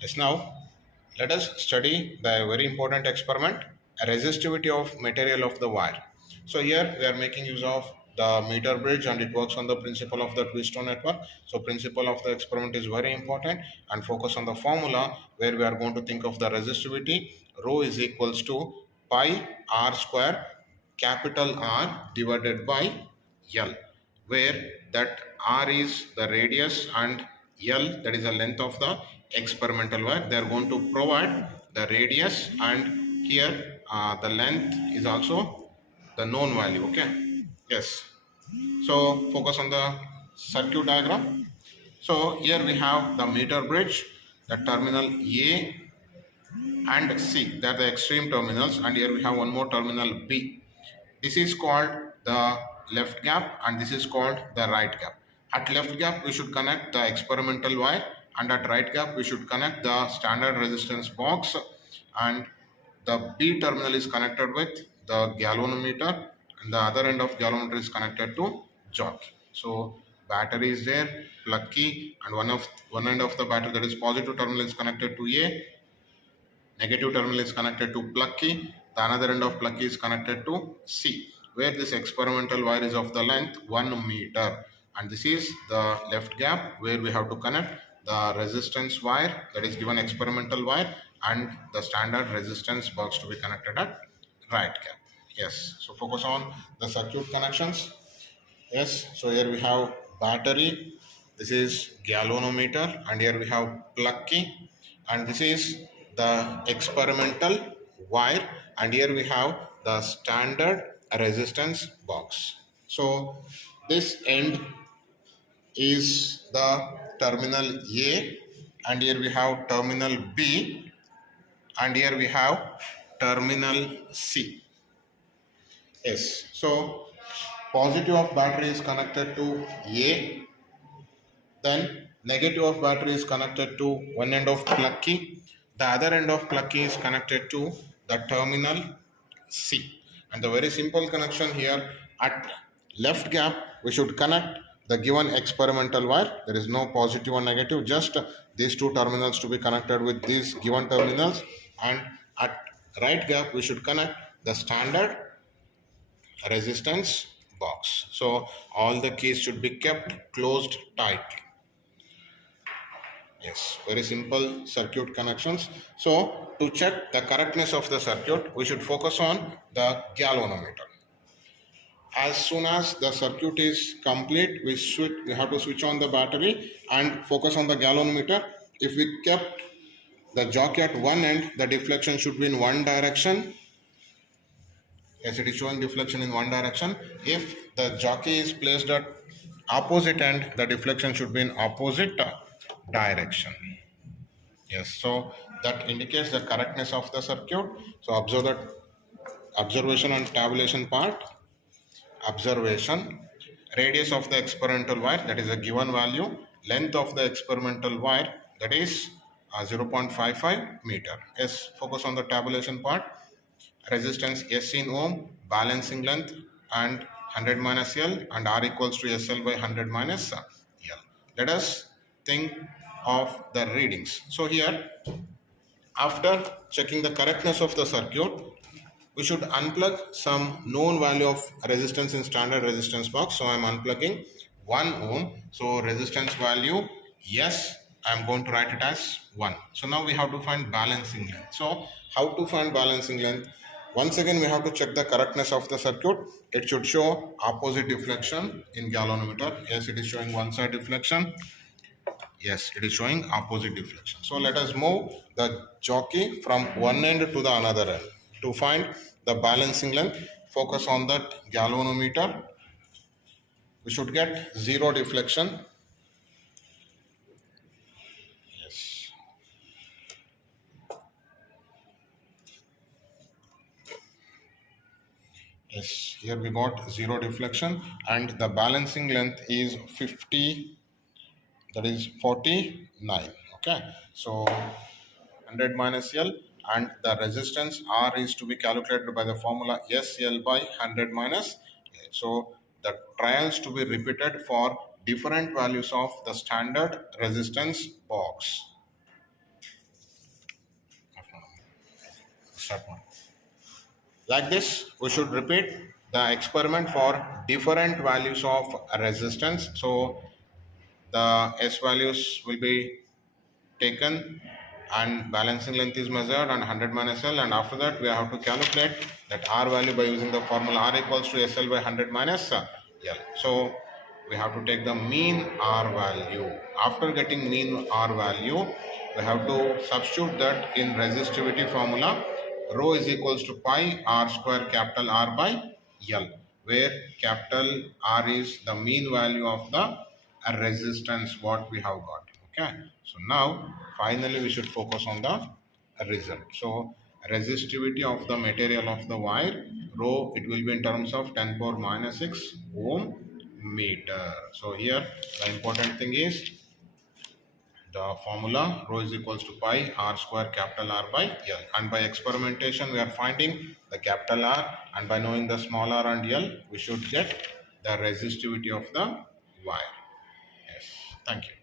Yes, now let us study the very important experiment, resistivity of material of the wire. So here we are making use of the meter bridge and it works on the principle of the twistone network. So principle of the experiment is very important and focus on the formula where we are going to think of the resistivity. Rho is equals to pi r square capital R divided by L, where that R is the radius and L, that is the length of the experimental wire. They are going to provide the radius and here the length is also the known value. Okay. Yes. So focus on the circuit diagram. So here we have the meter bridge, the terminal A and C. They are the extreme terminals, and here we have one more terminal B. This is called the left gap and this is called the right gap. At left gap we should connect the experimental wire and at right gap we should connect the standard resistance box, and the B terminal is connected with the galvanometer and the other end of galvanometer is connected to jockey. So battery is there, plug key, and one end of the battery, that is positive terminal, is connected to A, negative terminal is connected to plug key, the another end of plug key is connected to C, where this experimental wire is of the length 1 meter, and this is the left gap where we have to connect the resistance wire, that is given experimental wire, and the standard resistance box to be connected at right gap. Yes, so focus on the circuit connections. Yes, so here we have battery, this is galvanometer, and here we have plug key, and this is the experimental wire, and here we have the standard resistance box. So this end is the terminal A, and here we have terminal B, and here we have terminal C. Yes, so positive of battery is connected to A, then negative of battery is connected to one end of plug key, the other end of plug key is connected to the terminal C. And the very simple connection here, at left gap we should connect the given experimental wire. There is no positive or negative, just these two terminals to be connected with these given terminals, and at right gap we should connect the standard resistance box. So all the keys should be kept closed tightly. Yes, very simple circuit connections. So to check the correctness of the circuit, we should focus on the galvanometer. As soon as the circuit is complete, we have to switch on the battery and focus on the galvanometer. If we kept the jockey at one end, the deflection should be in one direction. Yes, it is showing deflection in one direction. If the jockey is placed at opposite end, the deflection should be in opposite direction. Yes, so that indicates the correctness of the circuit. So observe that observation and tabulation part. Observation, radius of the experimental wire, that is a given value, length of the experimental wire, that is 0.55 meter. Yes, focus on the tabulation part. Resistance S in ohm, balancing length, and 100 minus L, and R equals to SL by 100 minus L. Let us think of the readings. So here, after checking the correctness of the circuit, we should unplug some known value of resistance in standard resistance box. So I am unplugging 1 ohm. So resistance value, yes, I am going to write it as 1. So now we have to find balancing length. So how to find balancing length? Once again, we have to check the correctness of the circuit. It should show opposite deflection in galvanometer. Yes, it is showing one side deflection. Yes, it is showing opposite deflection. So let us move the jockey from one end to the another end. To find the balancing length, focus on that galvanometer. We should get zero deflection. Yes. Yes, here we got zero deflection and the balancing length is 50, that is 49. Okay, so 100 minus L, and the resistance R is to be calculated by the formula SL by 100 minus L. So the trials to be repeated for different values of the standard resistance box. start more. Like this, we should repeat the experiment for different values of resistance. So the S values will be taken and balancing length is measured and 100 minus L, and after that we have to calculate that R value by using the formula R equals to SL by 100 minus L. So we have to take the mean R value. After getting mean R value, we have to substitute that in resistivity formula. Rho is equals to pi R square capital R by L, where capital R is the mean value of the resistance what we have got. Okay, so now finally we should focus on the result. So resistivity of the material of the wire, rho, it will be in terms of 10 power minus 6 ohm meter. So here the important thing is the formula rho is equals to pi R square capital R by L, and by experimentation we are finding the capital R, and by knowing the small r and L we should get the resistivity of the wire. Yes, thank you.